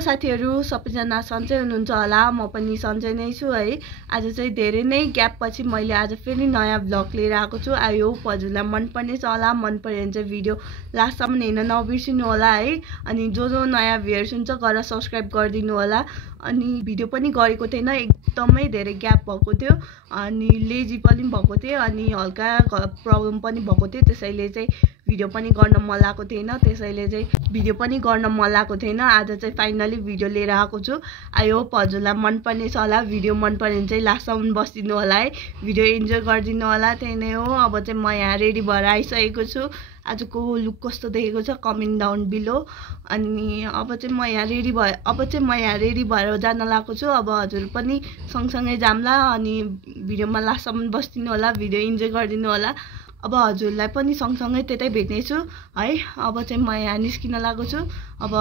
साथीहरु सबैजना सन्चै हुनुहुन्छ होला म पनि सन्चै नै छु है आज चाहिँ धेरै नै ग्याप पछि मैले आज फेरि नयाँ भ्लग लिएर आएको छु आई होप हजुरलाई मन पर्ने छ होला मन पर्यो भने चाहिँ भिडियो लास्टसम्म हेर्न नबिर्सिनु होला है अनि जो नयाँ भ्युअर्स हुन्छ गरेर सब्स्क्राइब गरिदिनु होला अनि भिडियो पनि गरेको थिएन एकदमै धेरै ग्याप भएको थियो अनि लेजी पनि भएको थियो अनि हल्का प्रब्लम पनि भएको थियो त्यसैले चाहिँ भिडियो पनि गर्न मन लागेको थिएन त्यसैले चाहिँ भिडियो पनि गर्न मन लागेको थिएन आज चाहिँ फाइनली भिडियो लिएर आएको छु आई होप हजुरलाई मन पर्ने छ होला भिडियो मन पर्यो भने चाहिँ लास्टसम्म बसिदिनु होला है भिडियो इन्जोय गरिदिनु होला त्यही नै हो अब चाहिँ म यहाँ रेडी भएर आइसकेको छु आजको लुक कस्तो देखेको छ कमेन्ट डाउन बिलो अनि अब चाहिँ म यहाँ रेडी भएर जान लागेको छु अब हजुर पनि सँगसँगै जाम्ला अनि भिडियोमा लास्टसम्म बसिदिनु होला भिडियो इन्जोय गरिदिनु होला अब हजुरलाई पनि सँगसँगै त्यतै भेट्नेछु है अब चाहिँ म यहाँ निस्किन लागेको छु अब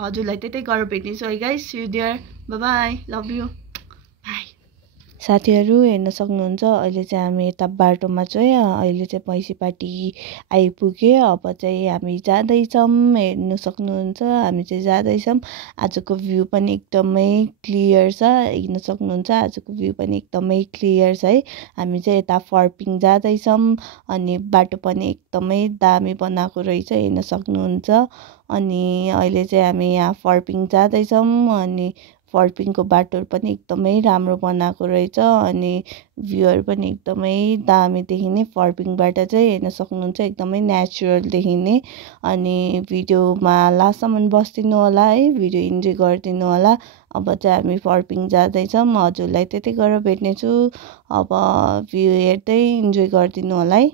हजुरलाई त्यतै गएर भेट्नेछु hi guys see you there bye bye love you bye साथीहरु हेर्न सक्नुहुन्छ अहिले चाहिँ हामी यता बाटोमा चाहिँ अहिले चाहिँ पैसीपाटी आइपुग्यो अब चाहिँ हामी जाँदैछौँ हेर्न सक्नुहुन्छ हामी चाहिँ जाँदैछौँ आजको भ्यू पनि एकदमै क्लियर छ हेर्न सक्नुहुन्छ आजको भ्यू पनि एकदमै क्लियर छ है हामी चाहिँ यता फर्पिङ जाँदैछौँ अनि बाटो पनि एकदमै दामी बनाएको रहेछ हेर्न सक्नुहुन्छ अनि अहिले चाहिँ हामी यहाँ फर्पिङ जाँदैछौँ अनि फर्पिङको बाटोहरू पनि एकदमै राम्रो बनाएको रहेछ अनि भ्यूहरू पनि एकदमै दामी देखिने फर्पिङबाट चाहिँ हेर्न सक्नुहुन्छ एकदमै नेचुरल देखिने अनि भिडियोमा लास्टसम्म बसिदिनु होला है भिडियो इन्जोय गरिदिनु होला अब चाहिँ हामी फर्पिङ जाँदैछौँ हजुरलाई त्यतै गएर भेट्नेछु अब भ्यू हेर्दै इन्जोय गरिदिनु होला है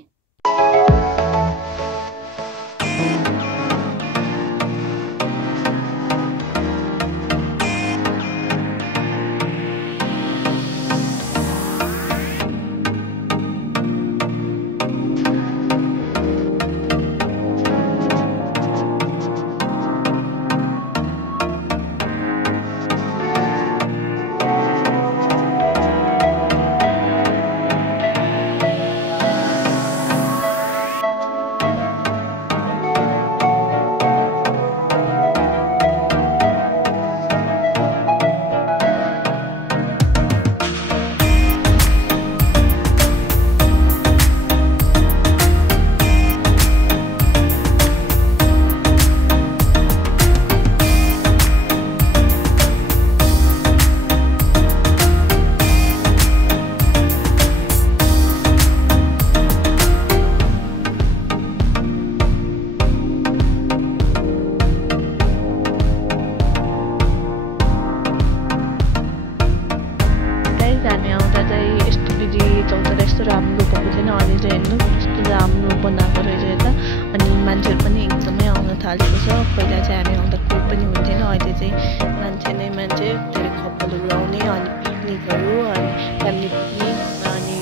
बनाएको रहेछ यता अनि मान्छेहरू पनि एकदमै आउन थालेको छ पहिला चाहिँ हामी आउँदा कोही पनि हुन्थेन अहिले चाहिँ मान्छे नै मान्छे धेरै कपलहरू आउने अनि पिकनिकहरू अनि फ्यामिली पिकनिक अनि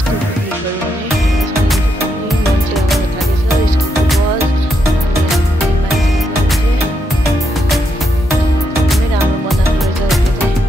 स्कुल पिकनिकहरू हुने मान्छे आउन थालेछ स्कुलको बस एकदमै राम्रो बनाएको रहेछ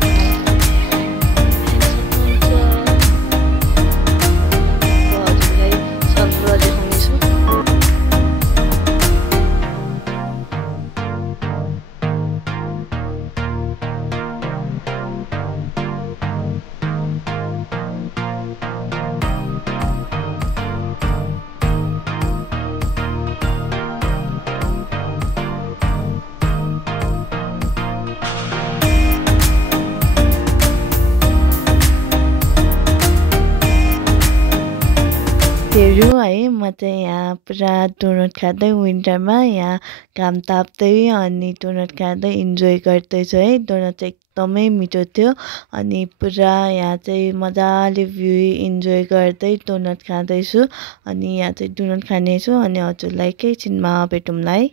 है म चाहिँ यहाँ पुरा डोनट खाँदै विन्टरमा यहाँ घाम ताप्दै अनि डोनट खाँदै इन्जोय गर्दैछु है डोनट चाहिँ एकदमै मिठो थियो अनि पुरा यहाँ चाहिँ मजाले भ्यू इन्जोय गर्दै डोनट खाँदैछु अनि यहाँ चाहिँ डोनट खानेछु अनि हजुरलाई एकैछिनमा भेटौँला है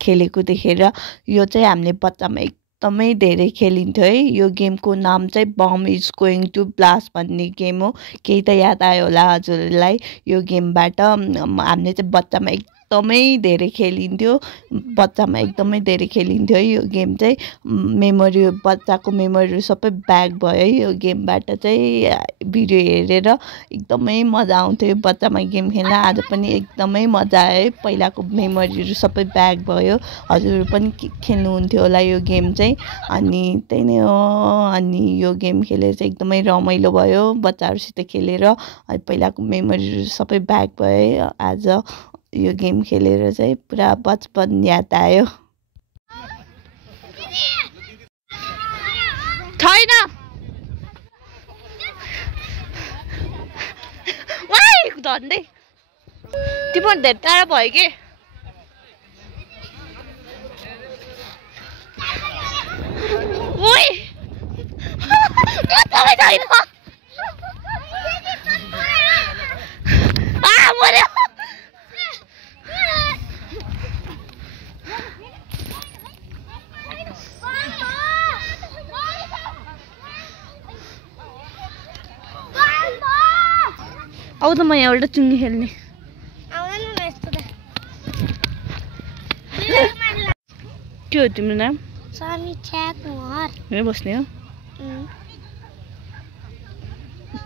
खेलेको देखेर यो चाहिँ हामीले बच्चामा एकदमै धेरै खेलिन्थ्यो है यो गेमको नाम चाहिँ bomb is going to blast भन्ने गेम हो केही त याद आयो होला हजुरलाई यो गेमबाट हामीले चाहिँ बच्चामा एकदमै धेरै खेलिन्थ्यो बच्चामा एकदमै धेरै खेलिन्थ्यो है यो गेम चाहिँ मेमोरी बच्चाको मेमोरीहरू सबै ब्याक भयो है यो गेमबाट चाहिँ भिडियो हेरेर एकदमै मजा आउँथ्यो बच्चामा गेम खेल्न आज पनि एकदमै मजा आयो है पहिलाको मेमोरीहरू सबै ब्याक भयो हजुर पनि खेल्नुहुन्थ्यो होला यो गेम चाहिँ अनि त्यही नै हो अनि यो गेम खेलेर चाहिँ एकदमै रमाइलो भयो बच्चाहरूसित खेलेर पहिलाको मेमोरीहरू सबै ब्याक भयो आज यो गेम खेलेर चाहिँ पुरा बचपन याद आयो छैन वाइ धन्दै तिम्रो धेरै टाढा भयो के ओइ छैन मर्यो आऊ त म एउटा चुङ्गी खेल्ने के हो तिम्रो नाम यहीँ बस्ने हो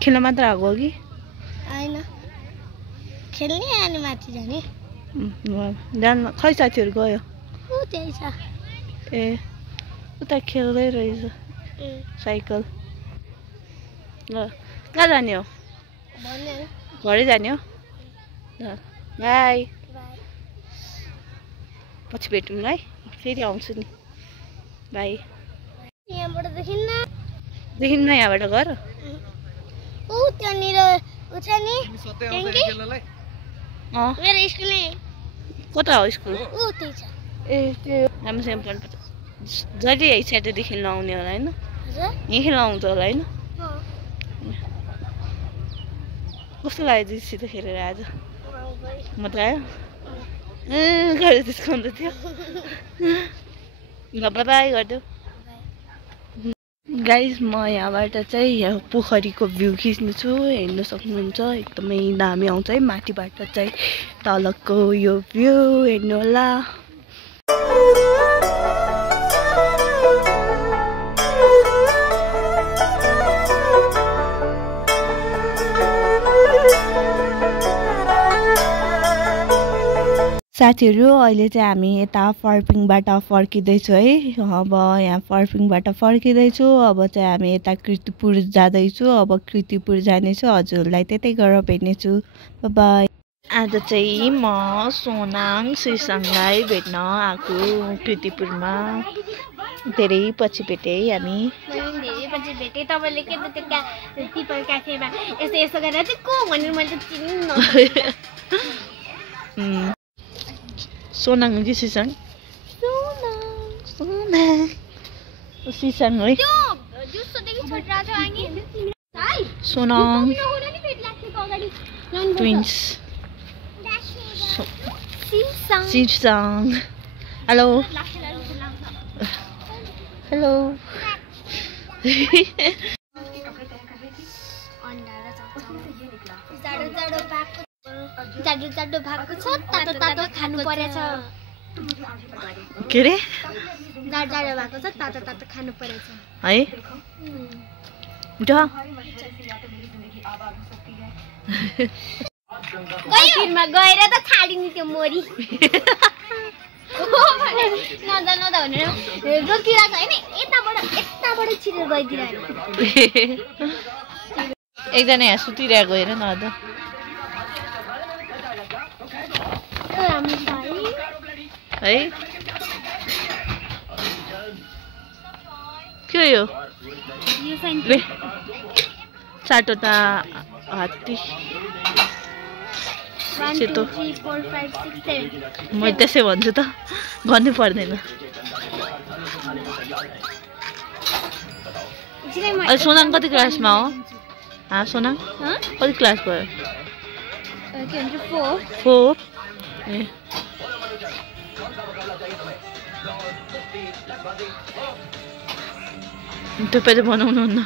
खेल्न मात्र आएको हो कि होइन खेल्ने अनि माथि जाने जान खै साथीहरू गयो त्यही छ ए उता खेल्दै रहेछ साइकल ल कहाँ जाने हो घरै जाने हो ल बाई पछि भेटौँ है फेरि आउँछु नि बाई यहाँबाट देखिन्न देखिन्न यहाँबाट घर ऊ त्यहाँनिर ऊ छ नि मेरो स्कुल कता हो स्कुल ऊ त्यही छ ए त्यो राम्रोसँग पढ्नुपर्छ जहिले यही स्याटरडे खेल्न आउने होला होइन यहीँ खेल्न आउँछ होला होइन कस्तो लाग्यो दिदीसित खेलेर आज मजा आयो घर त्यसको अन्त थियो ल बाई गरिदेऊ गाइज म यहाँबाट चाहिँ यहाँ पोखरीको भ्यू खिच्नेछु हेर्न सक्नुहुन्छ एकदमै दामी आउँछ है माथिबाट चाहिँ तलको यो भ्यू हेर्नु होला साथीहरू अहिले चाहिँ हामी यता फर्पिङबाट फर्किँदैछौँ है अब यहाँ फर्पिङबाट फर्किँदैछु अब चाहिँ हामी यता कृतिपुर जाँदैछु अब कृतिपुर जानेछु हजुरहरूलाई त्यतै गएर भेट्नेछु बाई आज चाहिँ म सोनाङ श्रीसँगलाई भेट्न आएको कृतिपुरमा धेरै पछि भेटेँ हामी धेरै पछि भेटेँ तपाईँले के त त्यो पिपल क्याफेमा यस्तो यस्तो गरेर चाहिँ को भनेर मैले चिन्नु सोनाङ कि सिसाङ सिसाङ है सोनाङ ट्विन्स सिसाङ हेलो हेलो जाडो जाडो भएको छ तातो तातो खानु परेछ के रे जाडो जाडो भएको छ तातो तातो खानु परेछ है गइरमा गएर त छाडिनी त्यो मोरी नदा नदा भनेर रोकिरहेको होइन यताबाट छिरेर गइदिरहेको एकजना यहाँ सुतिरहेको हेर न त है के यो चाटो त हात्ती सेतो म त्यसै भन्छु त गर्नै पर्दैन सोनाङ कति क्लासमा हो सोनाङ कति क्लास भयो 4 ए तपाईले बनाउनु हुन्न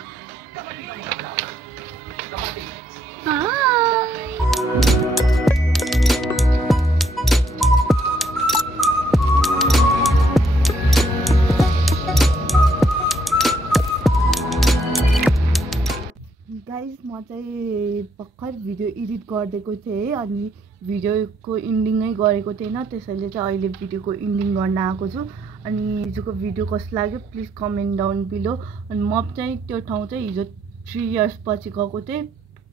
म चाहिँ भर्खर भिडियो एडिट गरिदिएको थिएँ अनि भिडियोको इन्डिङै गरेको थिएन, त्यसैले चाहिँ अहिले भिडियोको इन्डिङ गर्न आएको छु। अनि हिजोको भिडियो कस्तो लाग्यो प्लिज कमेन्ट डाउन बिलो। अनि म चाहिँ त्यो ठाउँ चाहिँ हिजो 3 इयर्स पछि गएको थिएँ,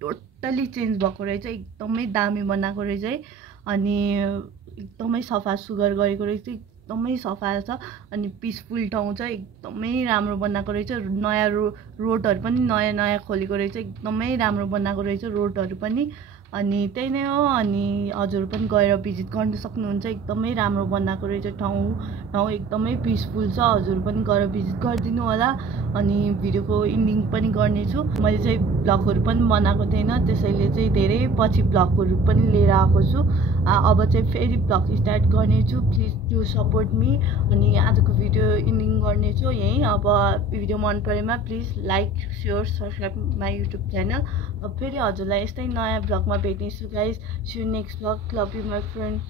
टोटली चेन्ज भएको रहेछ, एकदमै दामी बनाएको रहेछ है। अनि एकदमै सफा सुग्घर गरेको रहेछ, एकदमै सफा छ अनि पिसफुल ठाउँ छ, एकदमै राम्रो बनाएको रहेछ। नयाँ रोडहरू पनि नयाँ खोलेको रहेछ, एकदमै राम्रो बनाएको रहेछ रोडहरू पनि। अनि त्यही नै हो। अनि हजुर पनि गएर भिजिट गर्न सक्नुहुन्छ, एकदमै राम्रो बनाएको रहेछ ठाउँ एकदमै पिसफुल छ। हजुर पनि गएर भिजिट गरिदिनु होला। अनि भिडियोको इन्डिङ पनि गर्नेछु। मैले चाहिँ भ्लगहरू पनि बनाएको थिएन, त्यसैले चाहिँ धेरै पछि भ्लगहरू पनि लिएर आएको छु। अब चाहिँ फेरि भ्लग स्टार्ट गर्नेछु, प्लिज डु सपोर्ट मी। अनि आजको भिडियो इन्डिङ गर्नेछु यहीँ। अब भिडियो मन परेमा please like share subscribe my YouTube channel. अब फेरि हजुरलाई यस्तै नयाँ भ्लगमा भेट्नेछु guys. See you next vlog. Love you my friend.